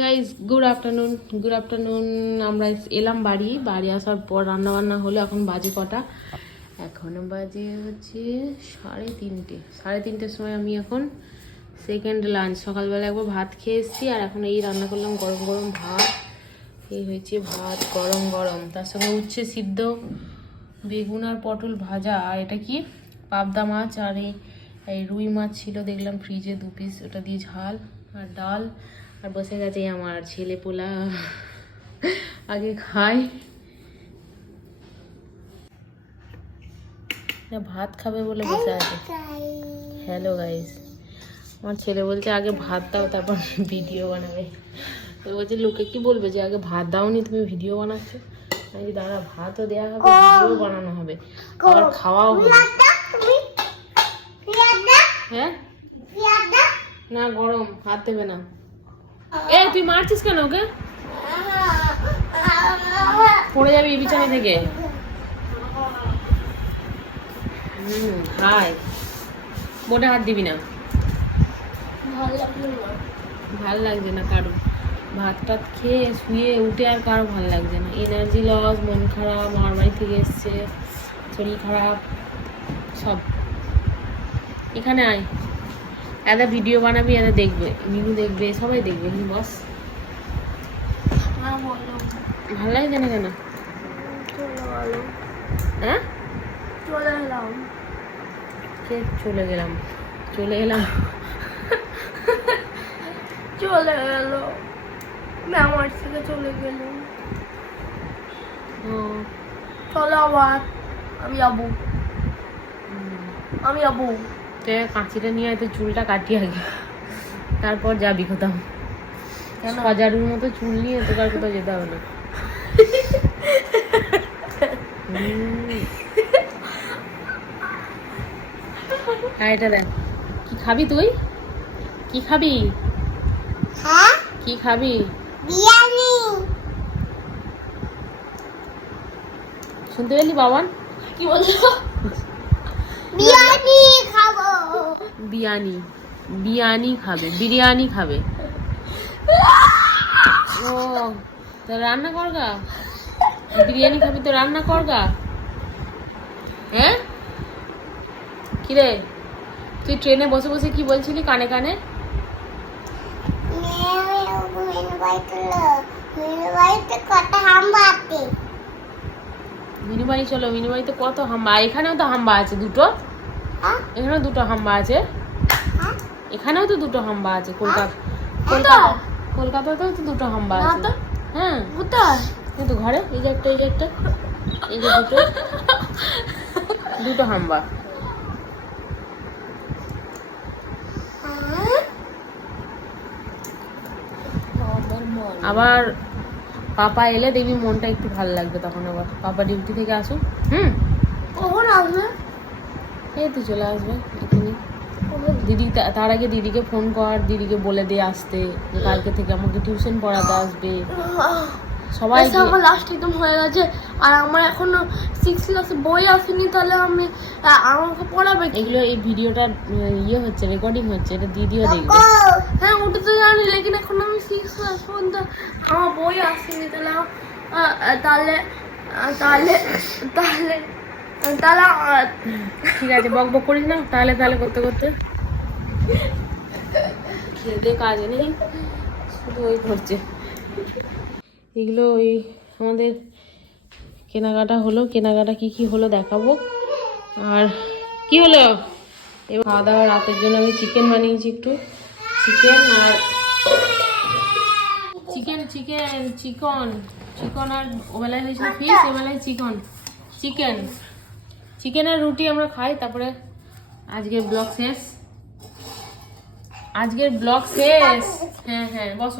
Guys good afternoon good afternoon আমরা এলাম বাড়ি বাড়ি আসার পর রান্না বান্না হলো এখন বাজে কটা। এখন বাজে হচ্ছে সাড়ে তিনটে। সাড়ে তিনটের সময় আমি এখন সেকেন্ড লাঞ্চ সকালবেলা একবার ভাত খেয়ে এসেছি আর এখন এই রান্না করলাম গরম গরম ভাত। এই হয়েছে ভাত গরম গরম। তার সঙ্গে উচ্ছে সিদ্ধ, বেগুন আর পটল ভাজা। আর এটা কি? পাবদা মাছ আর এই এই রুই মাছ ছিল, দেখলাম ফ্রিজে দু পিস ওটা দিয়ে ঝাল আর ডাল। আর বসে গেছে আমার ছেলে পোলা। আগে খাই ভাত খাবে বলে বসে আছে। হ্যালো গাইস আমার ছেলে বলছে আগে ভাত দাও তারপর ভিডিও বানাবে। তো বলছে লোকে কি বলবে যে আগে ভাত দাওনি তুমি ভিডিও বানাচ্ছ? আমি দাঁড়া ভাতও দেওয়া হবে ভিডিও বানানো হবে। আবার খাওয়াও হবে। হ্যাঁ? না গরম হাত দেবে না। এ, তুই মারছিস কেন ওকে? পড়ে যাবি বিছানা থেকে। হাই হাত দিবি না। ভালো লাগছে না কারও। ভাত টাত খেয়ে শুয়ে উঠে আর কারও ভালো লাগছে না। এনার্জি লস মন খারাপ মার বাড়ি থেকে এসছে, শরীর খারাপ, সব। এখানে আয়। এদা ভিডিও বানাবি এদা দেখবে। মিনু দেখবে সবাই দেখবে নি বস ভালো লাগছে না কেন? হ্যাঁ? কে চলে গেলাম? চলে এলাম। চলে গেল। আমার থেকে চলে গেল। চলো আবার। আমি যাব। আমি যাব। তুই কাঁচিটা নিয়ে হয়তো চুলটা কাটিয়ে আগে। তারপর যাবি কোথাও কেন? হাজারের মতো চুল নিয়ে তোকে আর কোথাও যেতে হবে না। হ্যাঁ এটা দেখ। কি খাবি তুই? কি খাবি? হ্যাঁ? কি খাবি? বিরিয়ানি। শুনতে পেলি বাবান? কি বলছো বিরিয়ানি খাব বিরিয়ানি বিরিয়ানি খাবে বিরিয়ানি খাবে। ও, তো রান্না করগা বিরিয়ানি খাবি তো রান্না করগা হ্যাঁ কিরে? তুই ট্রেনে বসে বসে কি বলছিলি কানে কানে? কত হাম্বা আছে? মিনু বাড়ি চলো মিনু বাড়িতে কত হাম্বা? এখানেও তো হাম্বা আছে দুটো। এখানেও দুটো হাম্বা আছে। হ্যাঁ এখানেও তো দুটো হাম্বা আছে। কলকাতা কলকাতা কলকাতাতেও তো দুটো হাম্বা আছে। হ্যাঁ। কোথায় এই তো ঘরে এই যে একটা এই যে একটা এই যে দুটো। দুটো হাম্বা। আবার পাপা এলে দেখবি মনটা একটু ভালো লাগবে তখন আবার। পাপা ডিউটি থেকে আসুক। হুম। কখন এই তো চলে আসবে এখনই দিদি তার আগে দিদিকে ফোন কর দিদিকে বলে দিয়ে আসতে কালকে থেকে আমাকে টিউশন পড়াতে আসবে। সবাই আমার লাস্ট একদম হয়ে গেছে আর আমার এখনও সিক্স ক্লাসে বই আসেনি তাহলে আমি আমাকে পড়াবে এগুলো এই ভিডিওটা ইয়ে হচ্ছে রেকর্ডিং হচ্ছে এটা দিদিও দেখবে। হ্যাঁ ওটা তো জানি লেকিন এখন আমি সিক্স ক্লাস পর্যন্ত আমার বই আসেনি তাহলে তাহলে তাহলে তাহলে তাহলে ঠিক আছে, বক বক করিস না, তাহলে তাহলে করতে করতে। খেলতে কাজ নেই, শুধু ওই করছে। এগুলো ওই আমাদের কেনাকাটা হলো, কেনাকাটা কি কি হলো দেখাবো। আর কি হলো? এবার খাওয়া দাওয়া রাতের জন্য আমি চিকেন বানিয়েছি একটু। চিকেন আর চিকেন চিকেন চিকন চিকন আর ওবেলায় হয়েছিল ফিশ এবেলায় চিকন চিকেন চিকেন আর রুটি আমরা খাই, তারপরে আজকের ব্লগ শেষ। আজকের ব্লগ শেষ। হ্যাঁ হ্যাঁ বস।